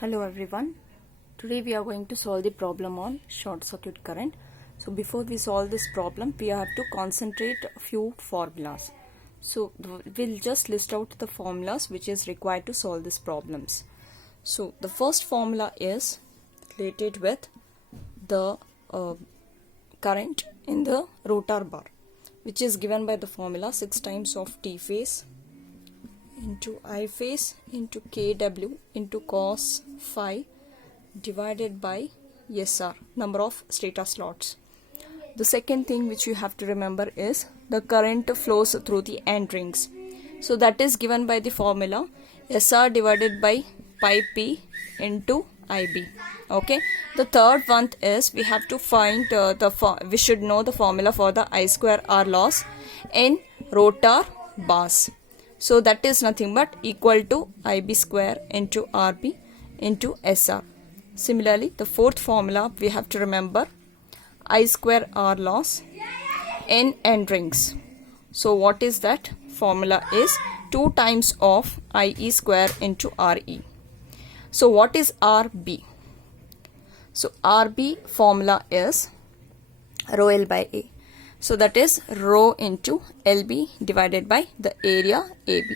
Hello everyone. Today we are going to solve the problem on short circuit current. So before we solve this problem, we have to concentrate a few formulas. So we'll just list out the formulas which is required to solve these problems. So the first formula is related with the current in the rotor bar, which is given by the formula 6 times of T phase into I phase into kW into cos phi divided by SR, number of stator slots. The second thing which you have to remember is the current flows through the end rings. So that is given by the formula SR divided by pi P into IB. Okay. The third one is we have to find we should know the formula for the I square R loss in rotor bars. So that is nothing but equal to IB square into RB into SR. Similarly, the fourth formula we have to remember I square R loss in end rings. So what is that? Formula is 2 times of IE square into RE. So what is RB? So RB formula is rho L by A. So that is rho into LB divided by the area AB.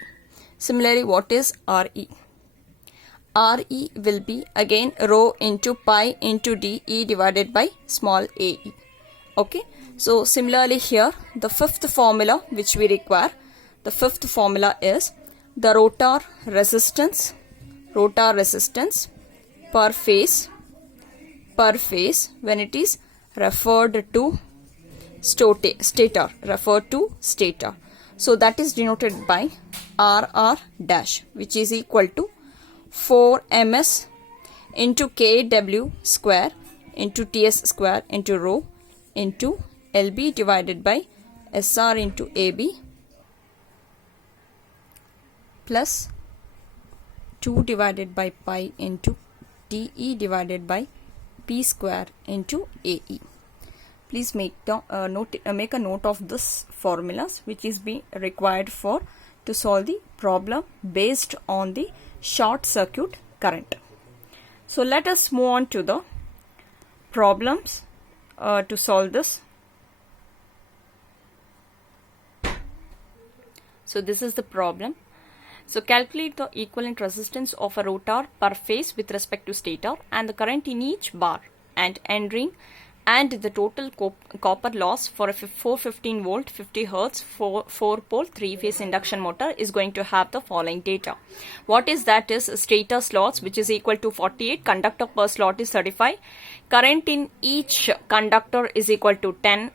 Similarly, what is RE? RE will be again rho into pi into DE divided by small ae. Okay. So similarly here, the fifth formula which we require, the fifth formula is the rotor resistance per phase when it is referred to stator. So that is denoted by RR dash, which is equal to 4 ms into kW square into TS square into rho into LB divided by SR into AB plus 2 divided by pi into DE divided by P square into AE. Please make a note of this formulas which is being required to solve the problem based on the short circuit current. So let us move on to the problems to solve this. So this is the problem. So calculate the equivalent resistance of a rotor per phase with respect to stator and the current in each bar and end ring, and the total copper loss for a 415 volt 50 hertz 4 pole 3 phase induction motor is going to have the following data. What is that? Is stator slots, which is equal to 48, conductor per slot is 35, current in each conductor is equal to 10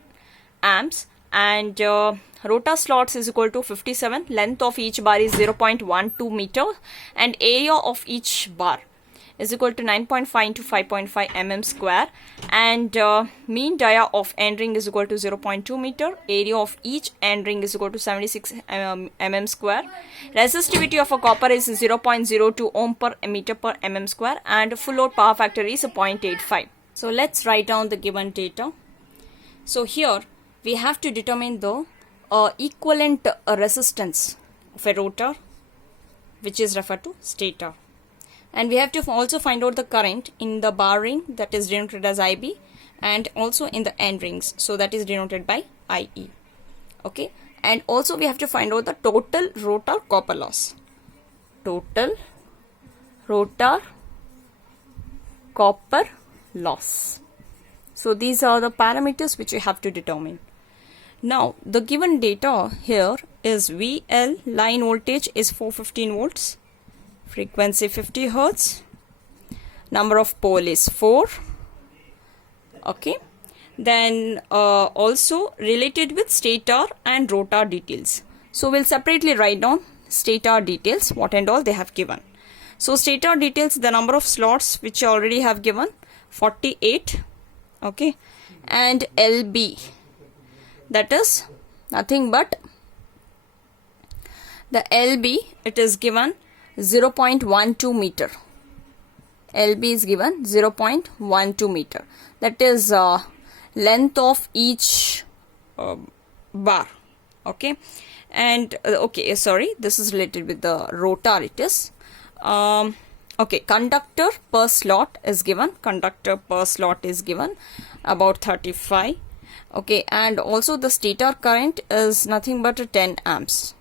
amps, and rotor slots is equal to 57, length of each bar is 0.12 meter, and area of each bar is equal to 9.5 into 5.5 mm square, and mean dia of end ring is equal to 0.2 meter, area of each end ring is equal to 76 mm square, resistivity of a copper is 0.02 ohm per meter per mm square, and full load power factor is 0.85. So let's write down the given data. So here we have to determine the equivalent resistance of a rotor which is referred to stator. And we have to also find out the current in the bar ring, that is denoted as IB, and also in the end rings, so that is denoted by IE. Okay. And also we have to find out the total rotor copper loss. Total rotor copper loss. So these are the parameters which you have to determine. Now the given data here is VL line voltage is 415 volts. Frequency 50 hertz, number of pole is 4. Okay. Then also related with stator and rotor details. So we'll separately write down stator details, what and all they have given. So stator details, the number of slots which I already have given 48. Okay. And LB, that is nothing but the LB, it is given 0.12 meter. LB is given 0.12 meter. That is length of each bar. Okay. And okay, sorry, this is related with the rotor. It is Okay, conductor per slot is given. Conductor per slot is given about 35. Okay, and also the stator current is nothing but 10 amps.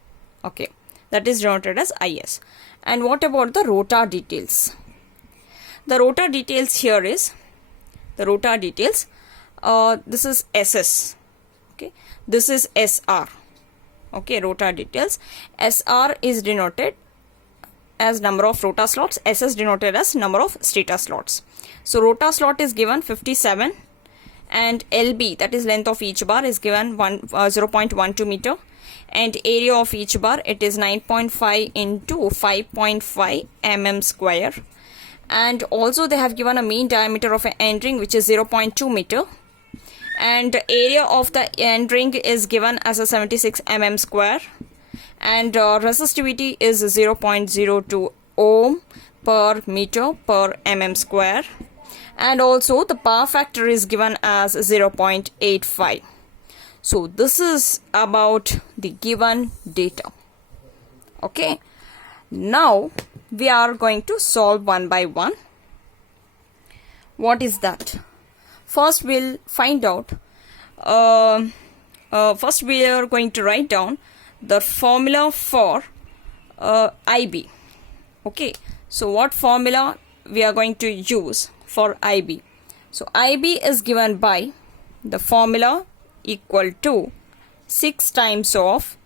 Okay, that is denoted as IS. And what about the rotor details? The rotor details here is the rotor details. This is SS. Okay, this is SR. Okay, rotor details. SR is denoted as number of rotor slots. SS denoted as number of stator slots. So rotor slot is given 57, and LB, that is length of each bar, is given 0.12 meter, and area of each bar, it is 9.5 into 5.5 mm square. And also they have given a mean diameter of an end ring which is 0.2 meter, and the area of the end ring is given as a 76 mm square, and resistivity is 0.02 ohm per meter per mm square, and also the power factor is given as 0.85. So this is about the given data. Okay, now we are going to solve one by one. What is that? First we'll find out, first we are going to write down the formula for IB. Okay, so what formula we are going to use for IB? So IB is given by the formula equal to 6 times of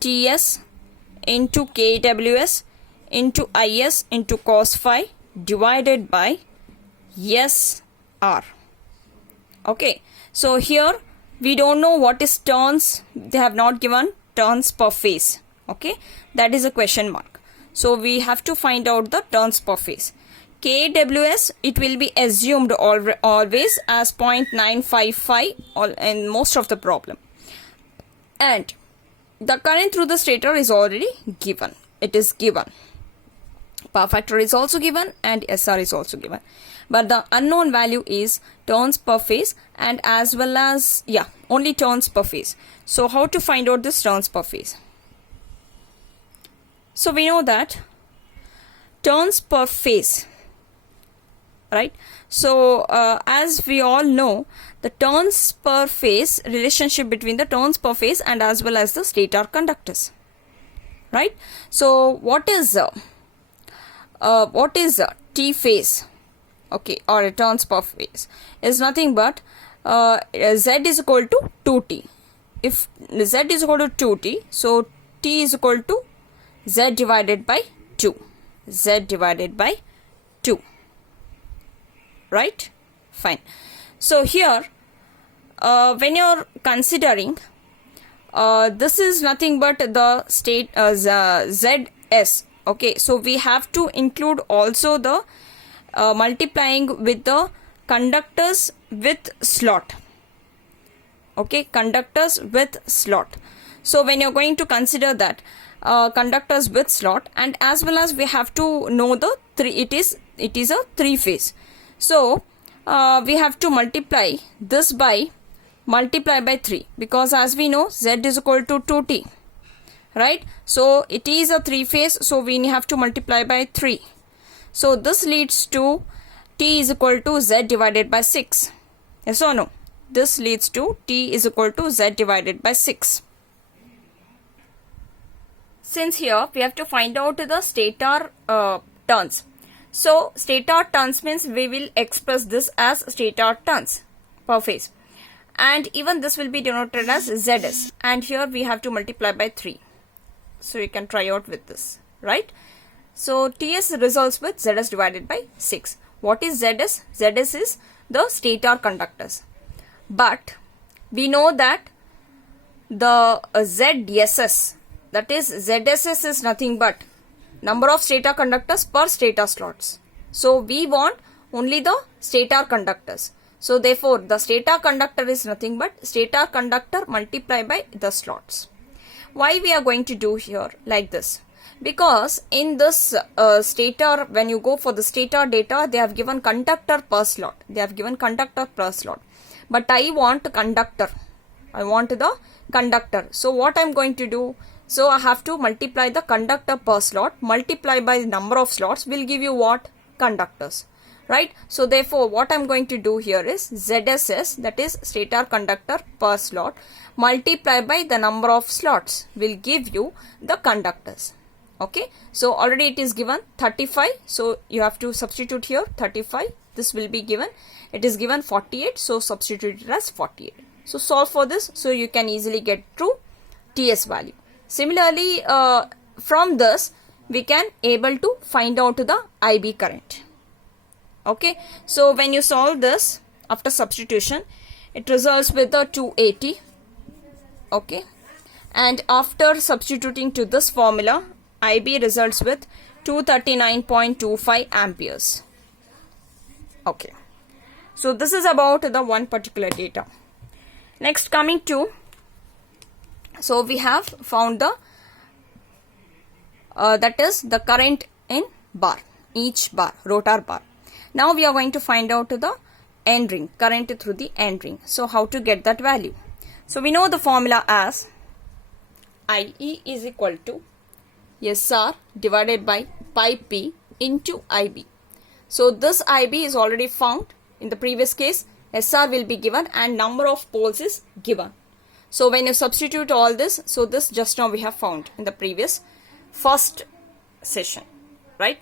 TS into kWs into IS into cos phi divided by SR. Okay, so here we don't know what is turns. They have not given turns per phase. Okay, that is a question mark. So we have to find out the turns per phase. kWs, it will be assumed always as 0.955 in most of the problem. And the current through the stator is already given. It is given. Power factor is also given and SR is also given. But the unknown value is turns per phase, and as well as, only turns per phase. So how to find out this turns per phase? So we know that turns per phase, right? So as we all know, the turns per phase, relationship between the turns per phase and as well as the stator conductors, right? So what is T phase? Okay, or a turns per phase is nothing but Z is equal to 2T. If Z is equal to 2T, so T is equal to Z divided by 2. Z divided by 2. Right? Fine. So here, when you're considering, this is nothing but the state ZS. Okay, so we have to include also the multiplying with the conductors with slot. Okay, conductors with slot. So when you're going to consider that conductors with slot, and as well as we have to know the it is a 3 phase. So we have to multiply this by 3, because as we know Z is equal to 2T, right? So it is a 3 phase, so we have to multiply by 3. So this leads to T is equal to Z divided by 6. Yes or no? This leads to T is equal to Z divided by 6. Since here we have to find out the stator turns. So stator turns means we will express this as stator turns per phase. And even this will be denoted as ZS. And here we have to multiply by 3. So you can try out with this, right? So TS results with ZS divided by 6. What is ZS? ZS is the stator conductors. But we know that the ZSS, that is ZSS, is nothing but number of stator conductors per stator slots. So we want only the stator conductors. So therefore the stator conductor is nothing but stator conductor multiplied by the slots. Why we are going to do here like this? Because in this stator, when you go for the stator data, they have given conductor per slot. They have given conductor per slot. But I want conductor. I want the conductor. So what I am going to do? So I have to multiply the conductor per slot, multiply by the number of slots will give you what? Conductors, right? So therefore what I'm going to do here is ZSS, that is stator conductor per slot, multiply by the number of slots will give you the conductors. Okay, so already it is given 35, so you have to substitute here 35. This will be given, it is given 48, so substitute it as 48. So solve for this, so you can easily get true TS value. Similarly, from this we can able to find out the IB current. Okay, so when you solve this after substitution, it results with the 280. Okay, and after substituting to this formula, IB results with 239.25 amperes. Okay, so this is about the one particular data. Next, coming to, so we have found the that is the current in bar, each bar, rotor bar. Now we are going to find out the end ring, current through the end ring. So how to get that value? So we know the formula as IE is equal to SR divided by pi P into IB. So this IB is already found. In the previous case, SR will be given and number of poles is given. So when you substitute all this, so this just now we have found in the previous first session, right?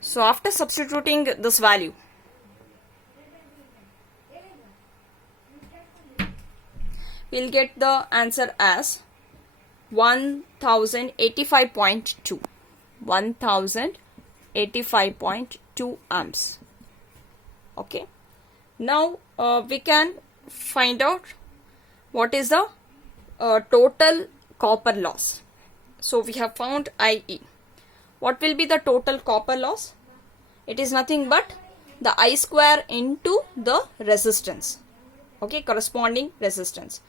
So after substituting this value, we'll get the answer as 1085.2 1085.2 amps. Okay, now we can find out what is the total copper loss. So we have found IE. What will be the total copper loss? It is nothing but the I square into the resistance. Okay, corresponding resistance.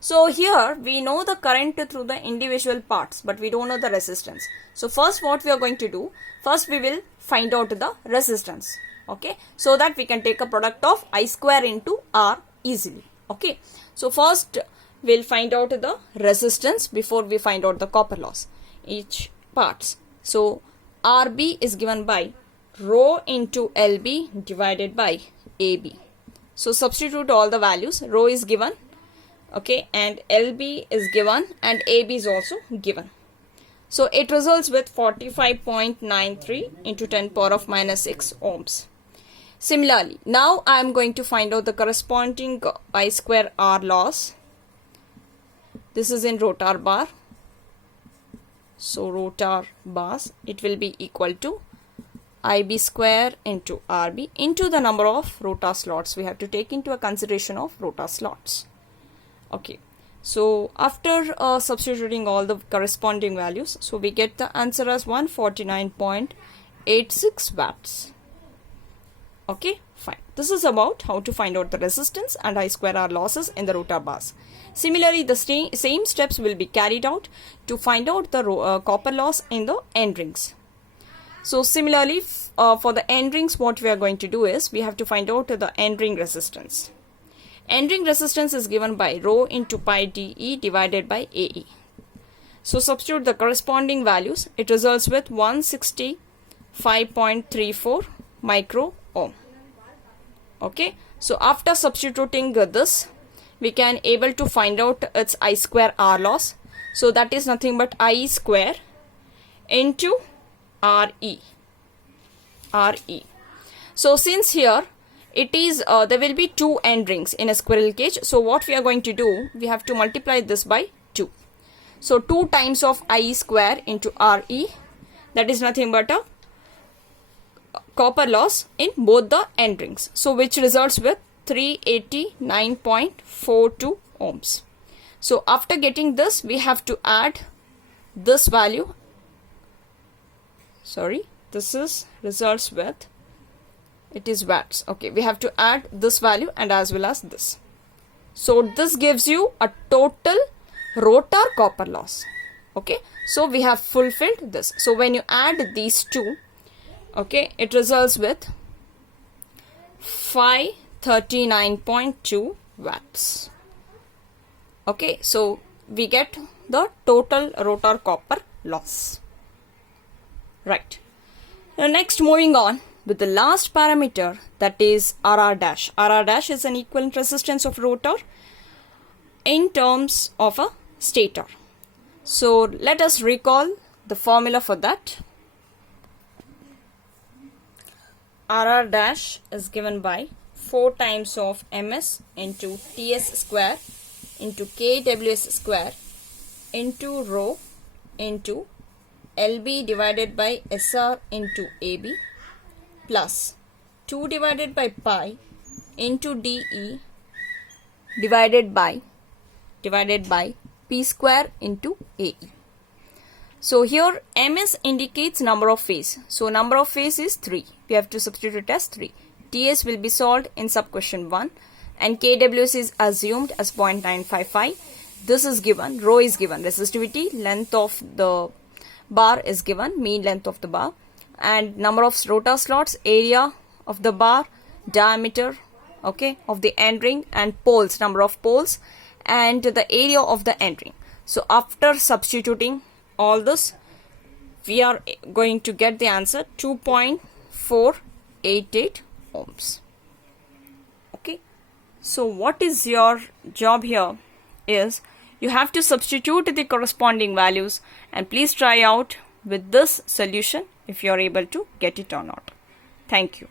So here we know the current through the individual parts, but we don't know the resistance. So first what we are going to do, first we will find out the resistance. Okay, so that we can take a product of I square into R easily. Okay, so first we'll find out the resistance before we find out the copper loss, each parts. So RB is given by rho into LB divided by AB. So substitute all the values. Rho is given, okay, and LB is given and AB is also given. So it results with 45.93 into 10 power of minus 6 ohms. Similarly, now I am going to find out the corresponding I square R loss. This is in rotor bar. So rotor bars, it will be equal to IB square into RB into the number of rotor slots. We have to take into a consideration of rotor slots. Okay, so after substituting all the corresponding values, so we get the answer as 149.86 watts. Okay, fine. This is about how to find out the resistance and I square R losses in the rotor bars. Similarly, the same steps will be carried out to find out the copper loss in the end rings. So similarly, for the end rings, what we are going to do is we have to find out the end ring resistance. End ring resistance is given by rho into pi dE divided by AE. So substitute the corresponding values. It results with 165.34 micro ohm. Okay, so after substituting this, we can able to find out its I square R loss. So that is nothing but I square into RE. So since here it is there will be two end rings in a squirrel cage. So what we are going to do, we have to multiply this by 2. So 2 times of I square into RE, that is nothing but a copper loss in both the end rings. So which results with 389.42 ohms. So after getting this, we have to add this value. Sorry, this is results with, it is watts. Okay, we have to add this value and as well as this. So this gives you a total rotor copper loss. Okay, so we have fulfilled this. So when you add these two, okay, it results with 539.2 watts. Okay, so we get the total rotor copper loss. Right. Now next, moving on with the last parameter, that is RR dash. RR dash is an equivalent resistance of rotor in terms of a stator. So let us recall the formula for that. RR dash is given by 4 times of ms into ts square into kws square into rho into lb divided by sr into ab plus 2 divided by pi into de divided by p square into ae. So here ms indicates number of phase. So number of phase is 3. We have to substitute it as 3. TS will be solved in sub question 1 and KWS is assumed as 0.955. This is given, rho is given, resistivity, length of the bar is given, mean length of the bar, and number of rotor slots, area of the bar, diameter, okay, of the end ring, and poles, number of poles, and the area of the end ring. So after substituting all this, we are going to get the answer 2.488 ohms. Okay, so what is your job here is you have to substitute the corresponding values, and please try out with this solution if you are able to get it or not. Thank you.